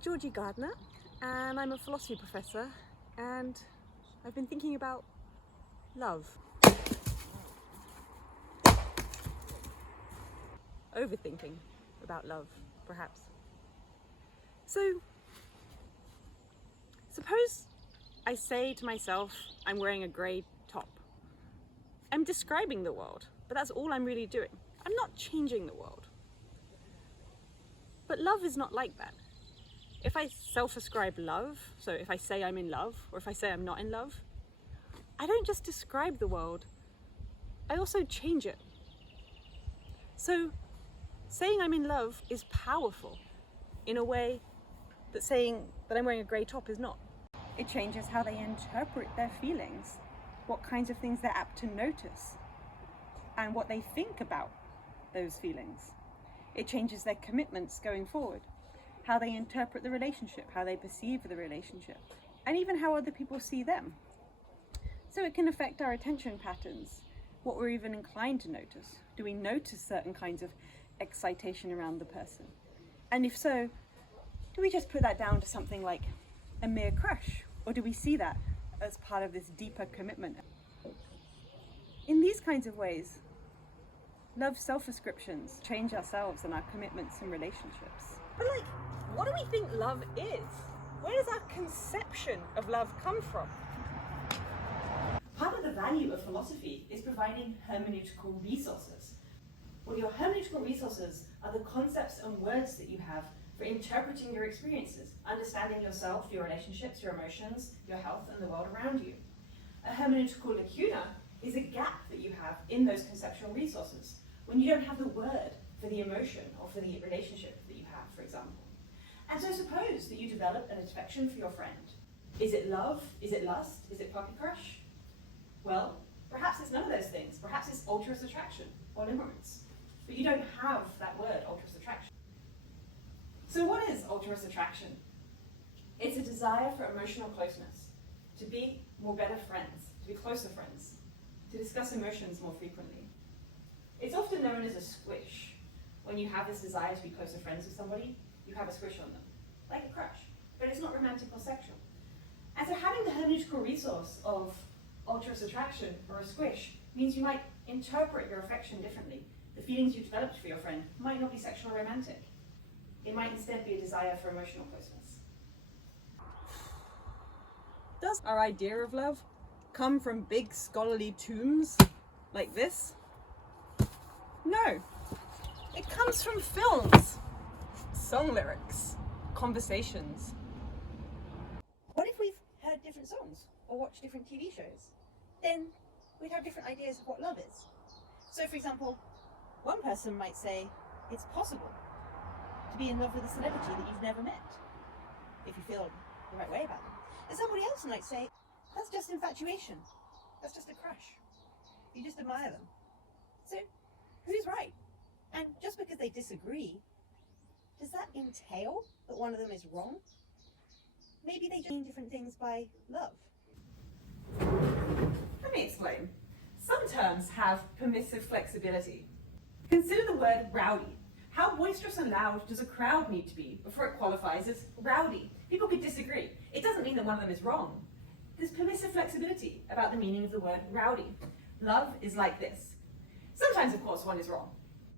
I'm Georgie Gardiner, and I'm a philosophy professor, and I've been thinking about love. Overthinking about love, perhaps. So, suppose I say to myself, I'm wearing a grey top. I'm describing the world, but that's all I'm really doing. I'm not changing the world. But love is not like that. If I self-ascribe love, so if I say I'm in love, or if I say I'm not in love, I don't just describe the world, I also change it. So, saying I'm in love is powerful in a way that saying that I'm wearing a grey top is not. It changes how they interpret their feelings, what kinds of things they're apt to notice, and what they think about those feelings. It changes their commitments going forward, how they interpret the relationship, how they perceive the relationship, and even how other people see them. So it can affect our attention patterns, what we're even inclined to notice. Do we notice certain kinds of excitation around the person? And if so, do we just put that down to something like a mere crush? Or do we see that as part of this deeper commitment? In these kinds of ways, love self-ascriptions change ourselves and our commitments and relationships. But what do we think love is? Where does our conception of love come from? Part of the value of philosophy is providing hermeneutical resources. Well, your hermeneutical resources are the concepts and words that you have for interpreting your experiences, understanding yourself, your relationships, your emotions, your health, and the world around you. A hermeneutical lacuna is a gap that you have in those conceptual resources, when you don't have the word for the emotion or for the relationship that you have, for example. And so suppose that you develop an affection for your friend. Is it love? Is it lust? Is it puppy crush? Well, perhaps it's none of those things. Perhaps it's ulcerous attraction or limerence. But you don't have that word, ulcerous attraction. So what is ulcerous attraction? It's a desire for emotional closeness, to be more better friends, to be closer friends, to discuss emotions more frequently. It's often known as a squish. When you have this desire to be closer friends with somebody, you have a squish on them, like a crush, but it's not romantic or sexual. And so having the hermeneutical resource of ulcerous attraction or a squish means you might interpret your affection differently. The feelings you developed for your friend might not be sexual or romantic. It might instead be a desire for emotional closeness. Does our idea of love come from big scholarly tomes like this? No. It comes from films, song lyrics, conversations. What if we've heard different songs or watched different TV shows? Then we'd have different ideas of what love is. So for example, one person might say it's possible to be in love with a celebrity that you've never met, if you feel the right way about them. And somebody else might say, that's just infatuation. That's just a crush. You just admire them. So, who's right? And just because they disagree, does that entail that one of them is wrong? Maybe they just mean different things by love. Let me explain. Some terms have permissive flexibility. Consider the word rowdy. How boisterous and loud does a crowd need to be before it qualifies as rowdy? People could disagree. It doesn't mean that one of them is wrong. There's permissive flexibility about the meaning of the word rowdy. Love is like this. Sometimes, of course, one is wrong.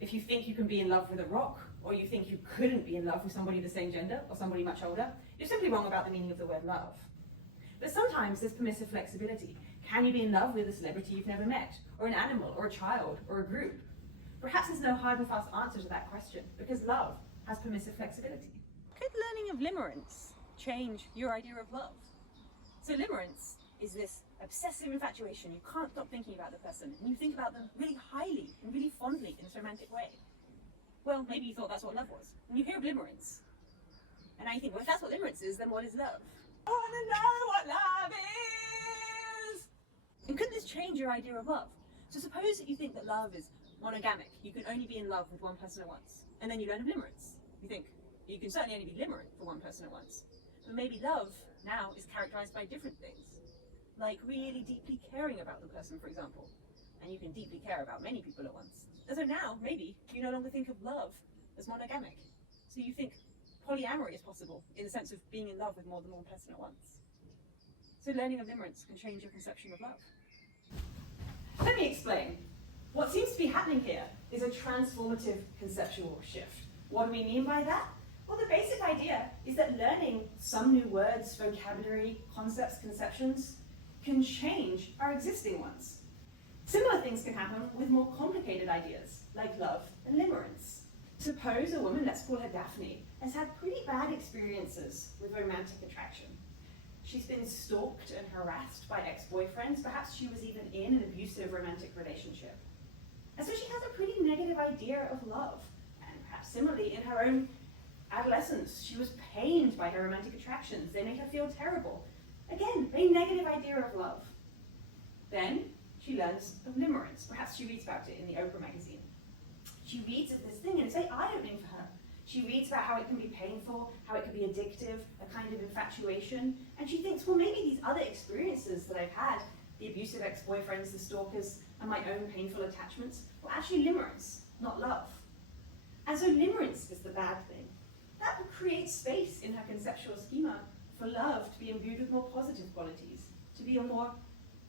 If you think you can be in love with a rock, or you think you couldn't be in love with somebody of the same gender, or somebody much older, you're simply wrong about the meaning of the word love. But sometimes there's permissive flexibility. Can you be in love with a celebrity you've never met, or an animal, or a child, or a group? Perhaps there's no hard and fast answer to that question, because love has permissive flexibility. Could learning of limerence change your idea of love? So limerence is this obsessive infatuation. You can't stop thinking about the person, and you think about them really highly and really fondly in this romantic way. Well, maybe you thought that's what love was. And you hear of limerence, and now you think, well, if that's what limerence is, then what is love? I want to know what love is! And couldn't this change your idea of love? So suppose that you think that love is monogamic. You can only be in love with one person at once. And then you learn of limerence. You think, you can certainly only be limerent for one person at once. But maybe love now is characterized by different things. Like really deeply caring about the person, for example. And you can deeply care about many people at once. And so now, maybe, you no longer think of love as monogamic. So you think polyamory is possible, in the sense of being in love with more than one person at once. So learning of limerence can change your conception of love. Let me explain. What seems to be happening here is a transformative conceptual shift. What do we mean by that? Well, the basic idea is that learning some new words, vocabulary, concepts, conceptions can change our existing ones. Similar things can happen with more complicated ideas, like love and limerence. Suppose a woman, let's call her Daphne, has had pretty bad experiences with romantic attraction. She's been stalked and harassed by ex-boyfriends. Perhaps she was even in an abusive romantic relationship. And so she has a pretty negative idea of love. And perhaps similarly, in her own adolescence, she was pained by her romantic attractions. They made her feel terrible. Again, very negative idea of love. Then she learns of limerence. Perhaps she reads about it in the Oprah magazine. She reads of this thing and it's very eye-opening for her. She reads about how it can be painful, how it can be addictive, a kind of infatuation, and she thinks, well, maybe these other experiences that I've had, the abusive ex-boyfriends, the stalkers, and my own painful attachments, were actually limerence, not love. And so limerence is the bad thing. That will create space in her conceptual schema for love to be imbued with more positive qualities, to be a more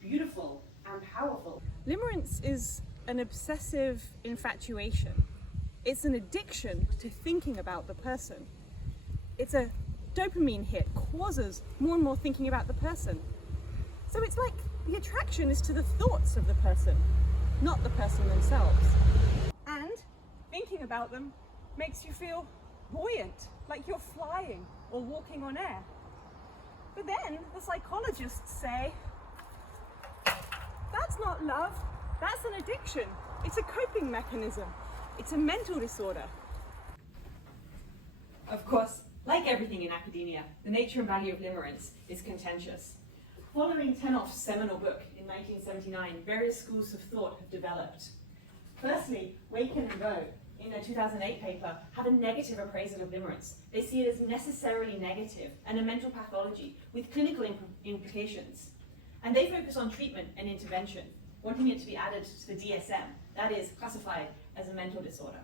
beautiful and powerful. Limerence is an obsessive infatuation. It's an addiction to thinking about the person. It's a dopamine hit, causes more and more thinking about the person. So it's like the attraction is to the thoughts of the person, not the person themselves. And thinking about them makes you feel buoyant, like you're flying or walking on air. But then the psychologists say, that's not love, that's an addiction. It's a coping mechanism. It's a mental disorder. Of course, like everything in academia, the nature and value of limerence is contentious. Following Tenoff's seminal book in 1979, various schools of thought have developed. Firstly, Waken and Rowe, in their 2008 paper, have a negative appraisal of limerence. They see it as necessarily negative and a mental pathology with clinical implications. And they focus on treatment and intervention, wanting it to be added to the DSM, that is, classified as a mental disorder.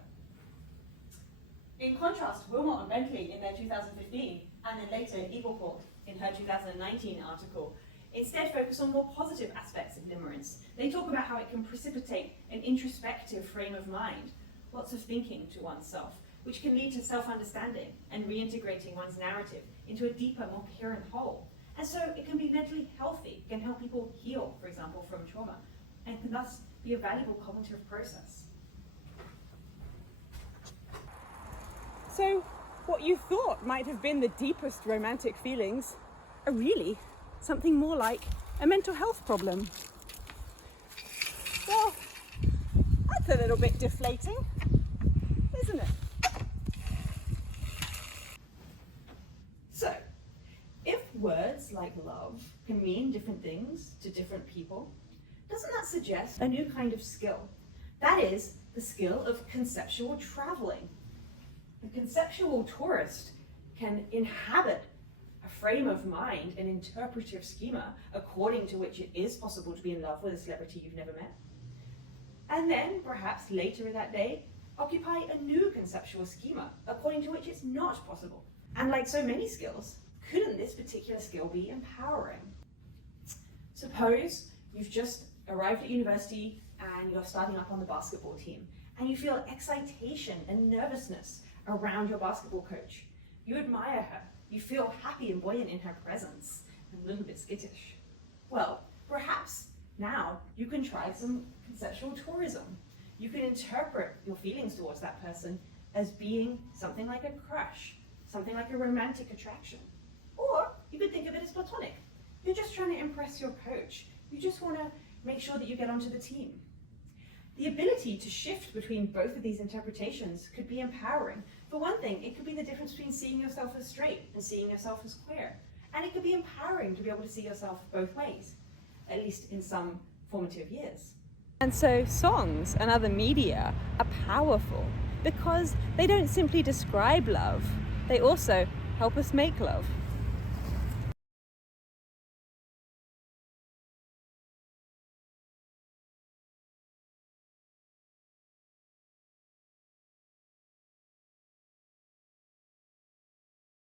In contrast, Wilmot and Bentley in their 2015, and then later Eaglecourt in her 2019 article, instead focus on more positive aspects of limerence. They talk about how it can precipitate an introspective frame of mind, lots of thinking to oneself, which can lead to self-understanding and reintegrating one's narrative into a deeper, more coherent whole. And so it can be mentally healthy, it can help people heal, for example, from trauma, and can thus be a valuable cognitive process. So what you thought might have been the deepest romantic feelings are really something more like a mental health problem. Well, that's a little bit deflating, isn't it? So, if words like love can mean different things to different people, doesn't that suggest a new kind of skill? That is, the skill of conceptual traveling. The conceptual tourist can inhabit a frame of mind, an interpretive schema, according to which it is possible to be in love with a celebrity you've never met. And then, perhaps later in that day, occupy a new conceptual schema, according to which it's not possible. And like so many skills, couldn't this particular skill be empowering? Suppose you've just arrived at university and you're starting up on the basketball team, and you feel excitation and nervousness around your basketball coach. You admire her, you feel happy and buoyant in her presence, and a little bit skittish. Well, perhaps now you can try some conceptual tourism. You can interpret your feelings towards that person as being something like a crush, something like a romantic attraction. Or you could think of it as platonic. You're just trying to impress your coach. You just want to make sure that you get onto the team. The ability to shift between both of these interpretations could be empowering. For one thing, it could be the difference between seeing yourself as straight and seeing yourself as queer. And it could be empowering to be able to see yourself both ways, at least in some formative years. And so songs and other media are powerful because they don't simply describe love, they also help us make love.